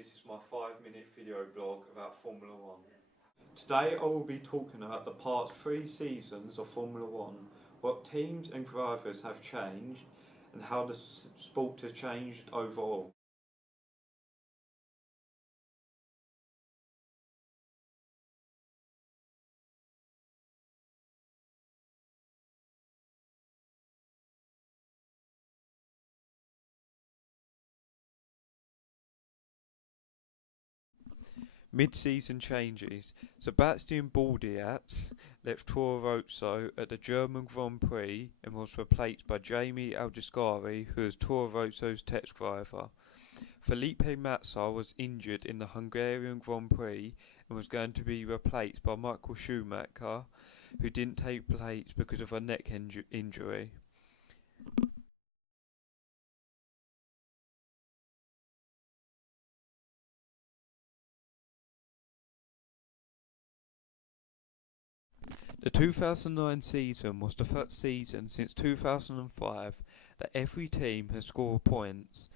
this is my 5-minute video blog about Formula 1. Today I will be talking about the past 3 seasons of Formula 1, what teams and drivers have changed and how the sport has changed overall. Mid-season changes. Sebastian Bourdais left Toro Rosso at the German Grand Prix and was replaced by Jamie Aldiscari, who is Toro Rosso's test driver. Felipe Massa was injured in the Hungarian Grand Prix and was going to be replaced by Michael Schumacher, who didn't take place because of a neck injury. The 2009 season was the first season since 2005 that every team has scored points.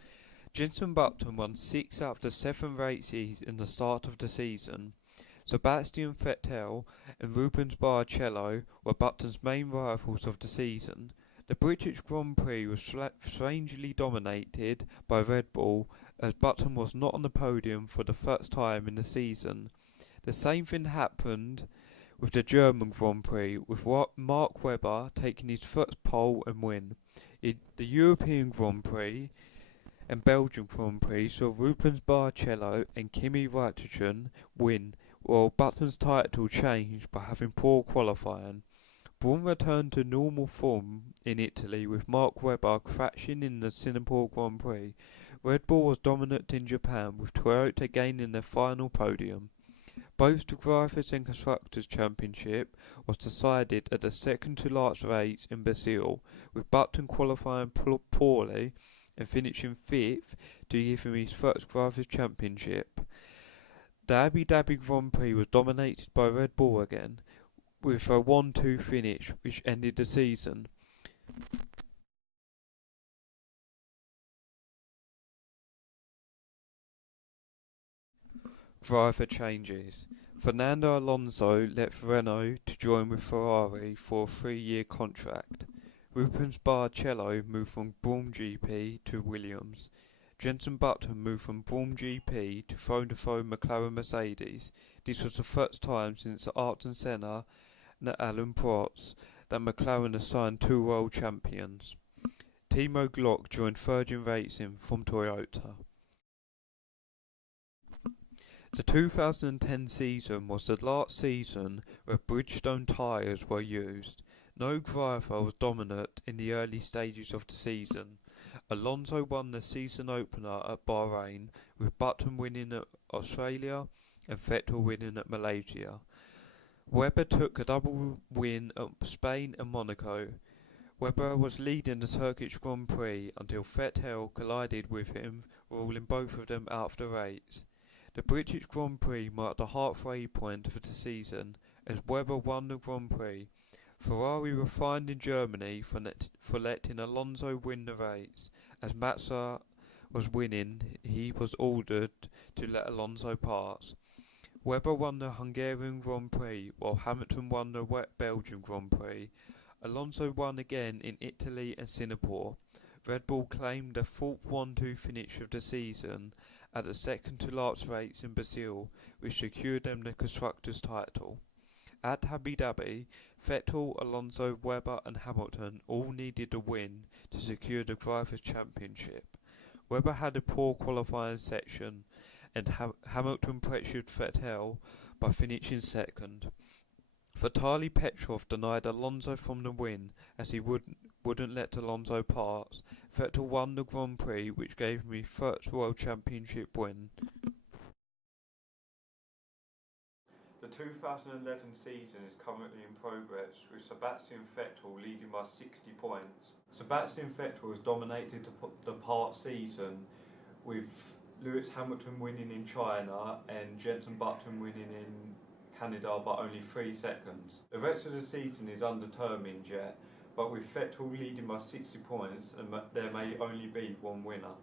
Jenson Button won 6 out of the 7 races in the start of the season. Sebastian Vettel and Rubens Barrichello were Button's main rivals of the season. The British Grand Prix was strangely dominated by Red Bull, as Button was not on the podium for the first time in the season. The same thing happened with the German Grand Prix, with Mark Webber taking his first pole and win. In the European Grand Prix and Belgian Grand Prix saw Rubens Barrichello and Kimi Raikkonen win, while Button's title changed by having poor qualifying. Brawn returned to normal form in Italy, with Mark Webber crashing in the Singapore Grand Prix. Red Bull was dominant in Japan, with Toyota gaining their final podium. Both the Drivers' and Constructors' Championship was decided at the second to last race in Brazil, with Button qualifying poorly and finishing 5th to give him his first Drivers' Championship. The Abu Dhabi Grand Prix was dominated by Red Bull again, with a 1-2 finish which ended the season. Driver changes. Fernando Alonso left Renault to join with Ferrari for a 3-year contract. Rubens Barrichello moved from Brawn GP to Williams. Jenson Button moved from Brawn GP to phone-to-phone McLaren Mercedes. This was the first time since Ayrton Senna and Alain Prost that McLaren has signed 2 world champions. Timo Glock joined Virgin Racing from Toyota. The 2010 season was the last season where Bridgestone tyres were used. No driver was dominant in the early stages of the season. Alonso won the season opener at Bahrain, with Button winning at Australia and Vettel winning at Malaysia. Webber took a double win at Spain and Monaco. Webber was leading the Turkish Grand Prix until Vettel collided with him, ruling both of them out of the race. The British Grand Prix marked the halfway point of the season, as Webber won the Grand Prix. Ferrari were fined in Germany for letting Alonso win the race. As Massa was winning, he was ordered to let Alonso pass. Webber won the Hungarian Grand Prix, while Hamilton won the Belgian Grand Prix. Alonso won again in Italy and Singapore. Red Bull claimed the 4th 1-2 finish of the season at the second to last race in Brazil, which secured them the Constructors' title. At Abu Dhabi, Vettel, Alonso, Webber and Hamilton all needed a win to secure the Drivers' Championship. Webber had a poor qualifying section, and Hamilton pressured Vettel by finishing second. Vitaly Petrov denied Alonso from the win, as he wouldn't let Alonso pass. Vettel won the Grand Prix, which gave him his first World Championship win. The 2011 season is currently in progress, with Sebastian Vettel leading by 60 points. Sebastian Vettel has dominated the past season, with Lewis Hamilton winning in China and Jenson Button winning in Canada by only 3 seconds. The rest of the season is undetermined yet, but with Vettel leading by 60 points, there may only be one winner.